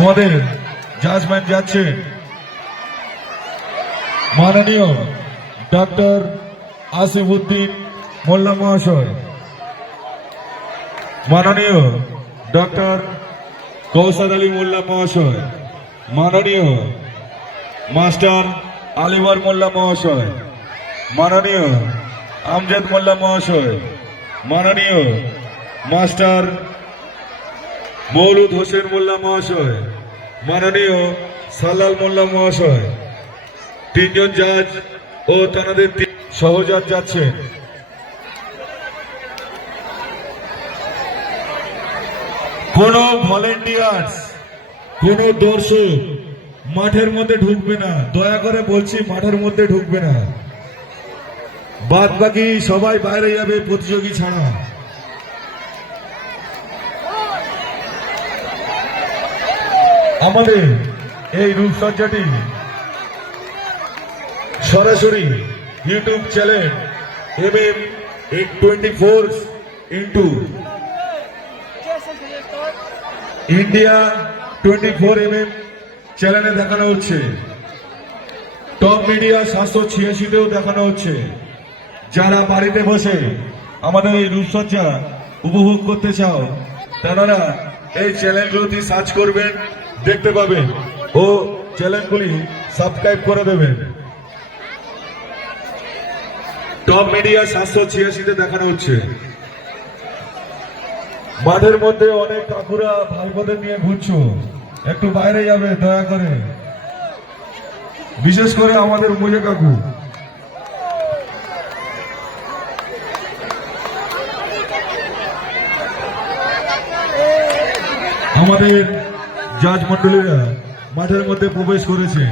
আমাদের জাজম্যান যাচ্ছে। মাননীয় ডক্টর আসিফ উদ্দিন মোল্লা মহাশয়। মাননীয় ডক্টর কৌশল আলী মোল্লা মহাশয়। মাননীয় মাস্টার আলিবর মোল্লা মহাশয়। মাননীয় আমজাদ মোল্লা মহাশয়। মাননীয় মাস্টার মৌলুদ হোসেন মোল্লা মহাশয়, মাননীয় সাল্লাল মোল্লা মহাশয়, তিনজন জাজ ও তাদের সহজাত যাচ্ছেন। কোন ভলেন্টিয়ার্স, কোন দর্শক মাঠের মধ্যে ঢুকবে না। দয়া করে বলছি, মাঠের মধ্যে ঢুকবে না। বাদ বাকি সবাই বাইরে যাবে প্রতিযোগী ছাড়া। আমাদের এই রূপসজ্জাটি সরাসরি YouTube channel M M twenty four into India twenty four M M চ্যানেলে দেখানো হচ্ছে। টপ মিডিয়া সাতশো ছিয়াশিতেও দেখানো হচ্ছে। যারা বাড়িতে বসে আমাদের এই রূপসজ্জা উপভোগ করতে চাও, তারা এই চ্যানেলগুলোতে সার্চ করবেন। দেখতে পাবেন। ও চ্যানেলগুলি সাবস্ক্রাইব করে দেবেন। টপ মিডিয়া সাতশো ছিয়াশিতে দেখানো হচ্ছে। মাঠের মধ্যে অনেক কাকুরা ভাইপোদের নিয়ে ঘুরছো। একটু বাইরে যাবে, দয়া করে। বিশেষ করে আমাদের মুজে কাকু। আমাদের জাজ মন্ডলীরা মাঠের মধ্যে প্রবেশ করেছে।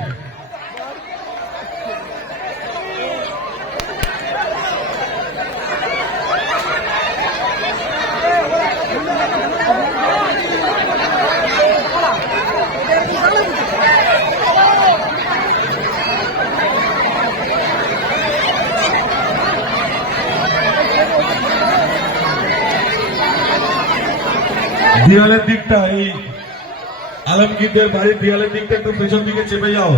দেয়ালের দিকটা এই আলমগীরদের বাড়ির দেয়ালের দিকটা একটু পেছন দিকে চেপে যাও।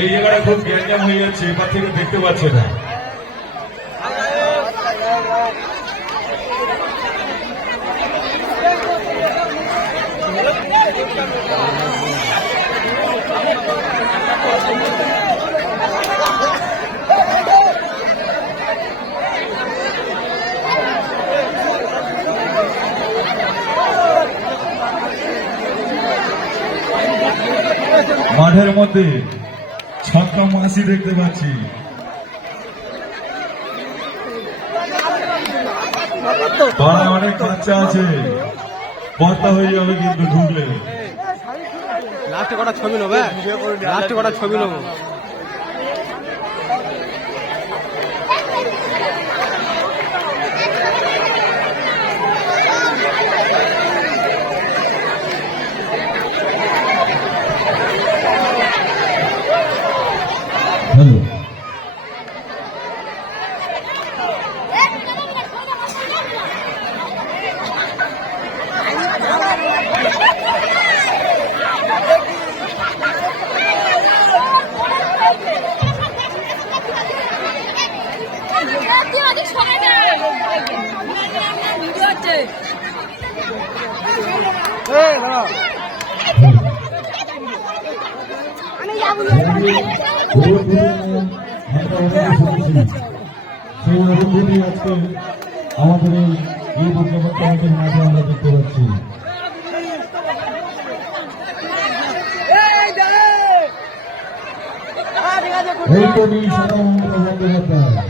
এই জায়গাটা খুব গ্যাঞ্জাম হয়ে যাচ্ছে এবার থেকে দেখতে পাচ্ছে না। মাঠের মধ্যে ছক্কা মাসি দেখতে পাচ্ছি। পাড়ায় অনেক বাচ্চা আছে। বর্তা হয়ে যাবে কিন্তু ঢুকলে। লাস্টে কটা ছবি নেবে লাস্টে কটা ছবি নেব। সেই অনুভূতি আজকে আমাদের এই আমরা দেখতে পাচ্ছি এই কবি সদানন্দ বন্দ্যোপাধ্যায়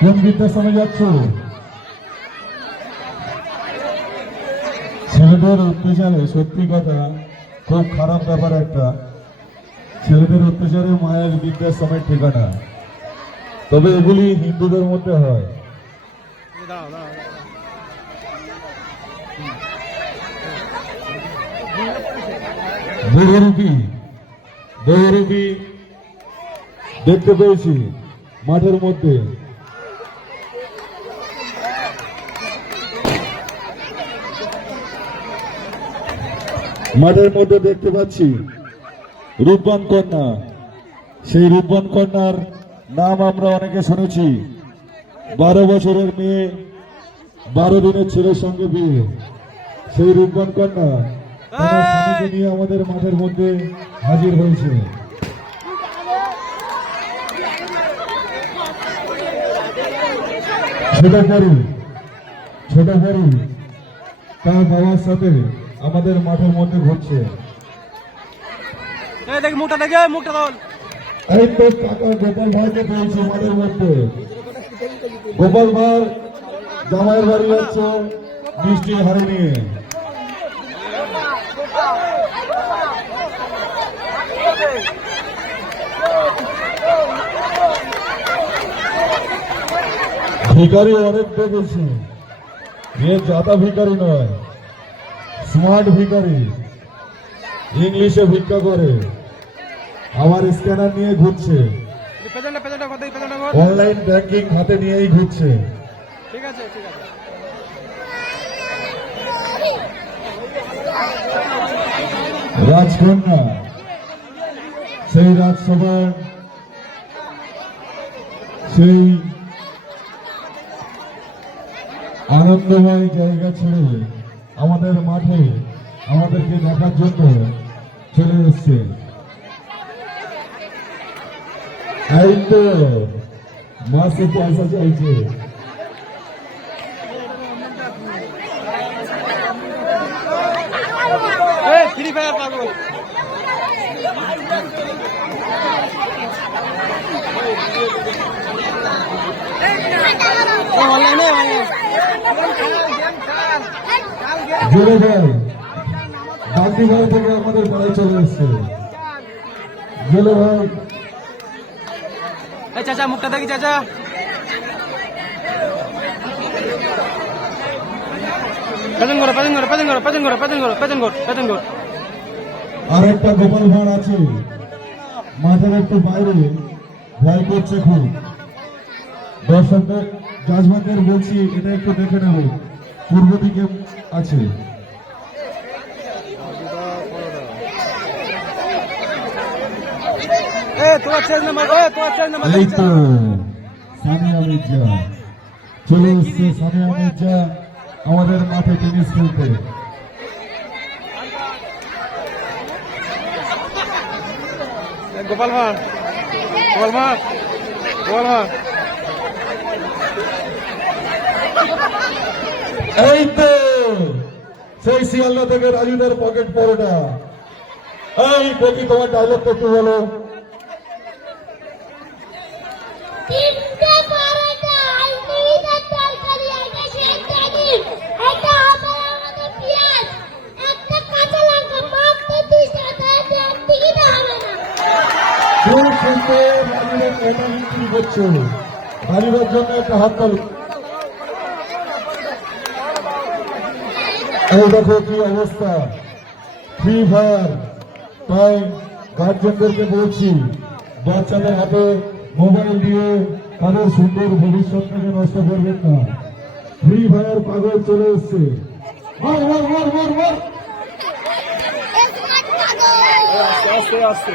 কোন বৃদ্ধাশ্রমে যাচ্ছ? ছেলেদের অত্যাচারে, সত্যি কথা, খুব খারাপ ব্যাপার একটা। ছেলেদের অত্যাচারে মায়ের বৃদ্ধাশ্রমের ঠিকানা। তবে এগুলি হিন্দুদের মধ্যে হয়। দেখতে পেয়েছি মাঠের মধ্যে। মাঠের মধ্যে দেখতে পাচ্ছি রূপবান কন্যা। সেই রূপবান কন্যার নাম আমরা অনেকে শুনেছি। বারো বছরের মেয়ে, বারো দিনের ছেলের সঙ্গে বিয়ে। সেই রূপবান কন্যা নিয়ে আমাদের মাঠের মধ্যে হাজির হয়েছে। ছোট পরু ছোট পরু তার বাবার সাথে আমাদের মাঠের মধ্যে ঘুরছে। এই দেখ মুখটা দেখে মুখটা তোল এই তো কাকা গোপাল ভাইকে পেয়েছি মাঠের মধ্যে। গোপাল ভাই জামাইয়ের বাড়ি যাচ্ছে মিষ্টি হাড়ি নিয়ে। ভিকারি অনেক দেখেছি। এ জাতা ভিকারি নয়। স্মার্ট ভিকারি ইংলিশে ভিক্ষা করে আমার স্ক্যানার নিয়ে ঘুরছে। অনলাইন ব্যাংকিং হাতে নিয়েই ঘুরছে। ঠিক আছে ঠিক আছে। রাজকন্যা সেই রাজসভার সেই আনন্দময় জায়গা ছেড়ে আমাদের মাঠে আমাদেরকে দেখার জন্য চলে এসছে। এই তো মাসে পয়সা চাইছে এই ফ্রি ফায়ার পাগল অনলাইনে জোরে ভাই গান্ধী ভাই থেকে আমাদের পাড়ায় চলে এসছে জোরে ভাই। এই চাচা মুখটা দেখি চাচা। আর একটা গোপাল ভাঁড় আছে। মাঠের একটু বাইরে। ভয় করছে খুব। দর্শকদের জাজমানদের বলছি এটা একটু দেখে নেব। পূর্ব দিকে আছে এ তোমার চেঞ্জ নাম্বার এ তোমার চেঞ্জ নাম্বার এই তো সানিয়া মির্জা। চলে এসছে সানিয়া মির্জা আমাদের মাঠে টেনিস খেলতে। গোপাল ভাঁড় গোপাল ভাঁড় গোপাল ভাঁড়। এই তো সেই শিয়ালদা থেকে রাজুদের পকেট পরোটা। এই দেখি তোমার ডায়লগ একটু বলো? তাই গার্জেনদেরকে বলছি, বাচ্চাদের হাতে মোবাইল দিয়ে তাদের সুন্দর ভবিষ্যৎটাকে নষ্ট করবেন না। ফ্রি ফায়ার পাগল চলে এসছে। আস্তে আস্তে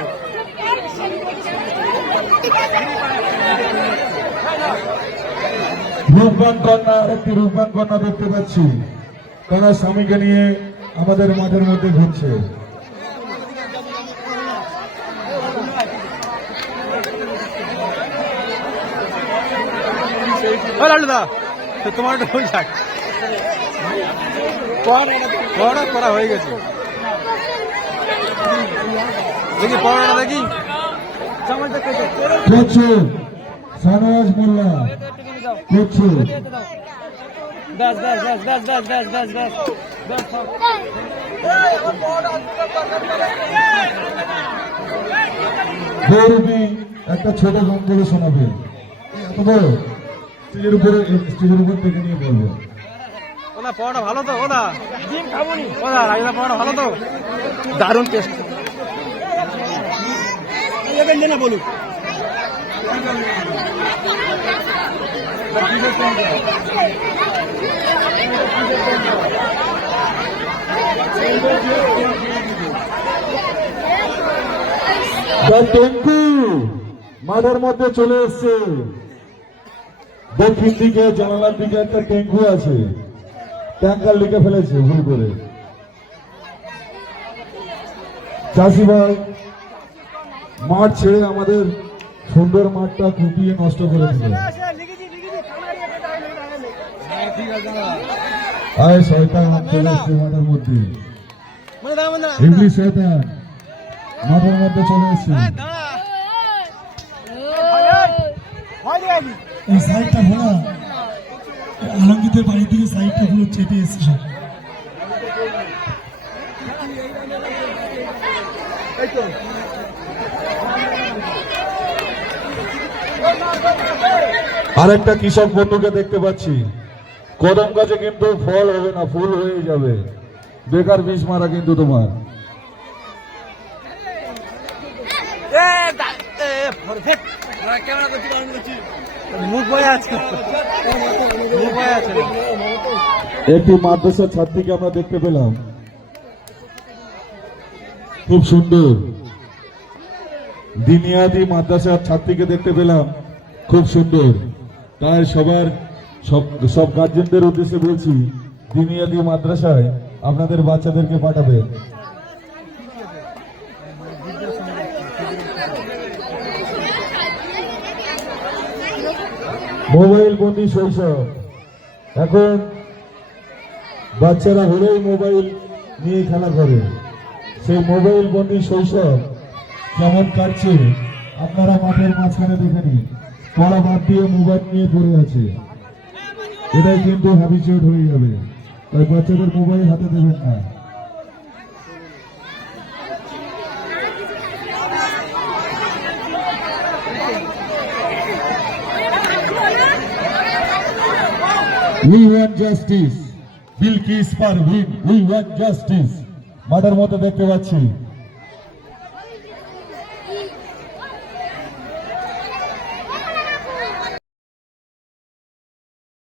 রূপবান কন্যা একটি রূপবান কন্যা দেখতে পাচ্ছি। তারা স্বামীকে নিয়ে আমাদের মাঠের মধ্যে ঘুরছে। তোমার হয়ে পড়া করা হয়ে গেছে। দেখি পড়াটা দেখি। করছে সানাজ মোল্লা। করছে ব্যাস ব্যাস ব্যাস ব্যাস ব্যাস ব্যাস ব্যাস ব্যাস। গৌরবী একটা ছোট গান করে শোনাবে। এত বড়? স্টেজের উপরে স্টেজের উপর থেকে নিয়ে বলব। ওদা পড়াটা ভালো তো ডিম রাজদা পড়াটা ভালো তো। দারুণ টেস্ট না বলুন। টেঙ্কু, মাঠের মধ্যে চলে এসছে। দক্ষিণ দিকে জানালার দিকে একটা টেঙ্কু আছে। ট্যাঙ্কার লিখে ফেলেছে, ভুল করে। চাষি ভাই মাঠ ছেড়ে আমাদের সুন্দর মাঠটা কুপিয়ে নষ্ট করে দিল। আয় মধ্যে। মধ্যে চলে এই সাইডটা ভোলা আলমগীরদের বাড়ি থেকে সাইডটা পুরো চেপে এসছে আরেকটা কৃষক বন্ধুকে দেখতে পাচ্ছি। কদম গাছে কিন্তু ফল হবে না ফুল হয়ে যাবে। বেকার বিষ মারা কিন্তু তোমার। একটি মাদ্রাসার ছাত্রীকে আমরা দেখতে পেলাম। খুব সুন্দর। দিনিয়াদি মাদ্রাসার ছাত্রীকে দেখতে পেলাম। খুব সুন্দর। তাই সবার, সব সব গার্জেনদের উদ্দেশ্যে বলছি দিনিয়াদি মাদ্রাসায় আপনাদের বাচ্চাদেরকে পাঠাবে। মোবাইল বন্দি শৈশব। এখন বাচ্চারা হলেই মোবাইল নিয়ে খেলা করে। সেই মোবাইল বন্দি শৈশব কেমন কাটছে আপনারা মাঠের মাঝখানে দেখে নিন। পড়া বাদ দিয়ে মোবাইল নিয়ে পড়ে আছে। এটাই কিন্তু হ্যাবিচুয়েট হয়ে যাবে। তাই বাচ্চাদের মোবাইল হাতে দেবেন না। Justice Bilkis Parvin we want justice মাঠের মধ্যে দেখতে পাচ্ছি।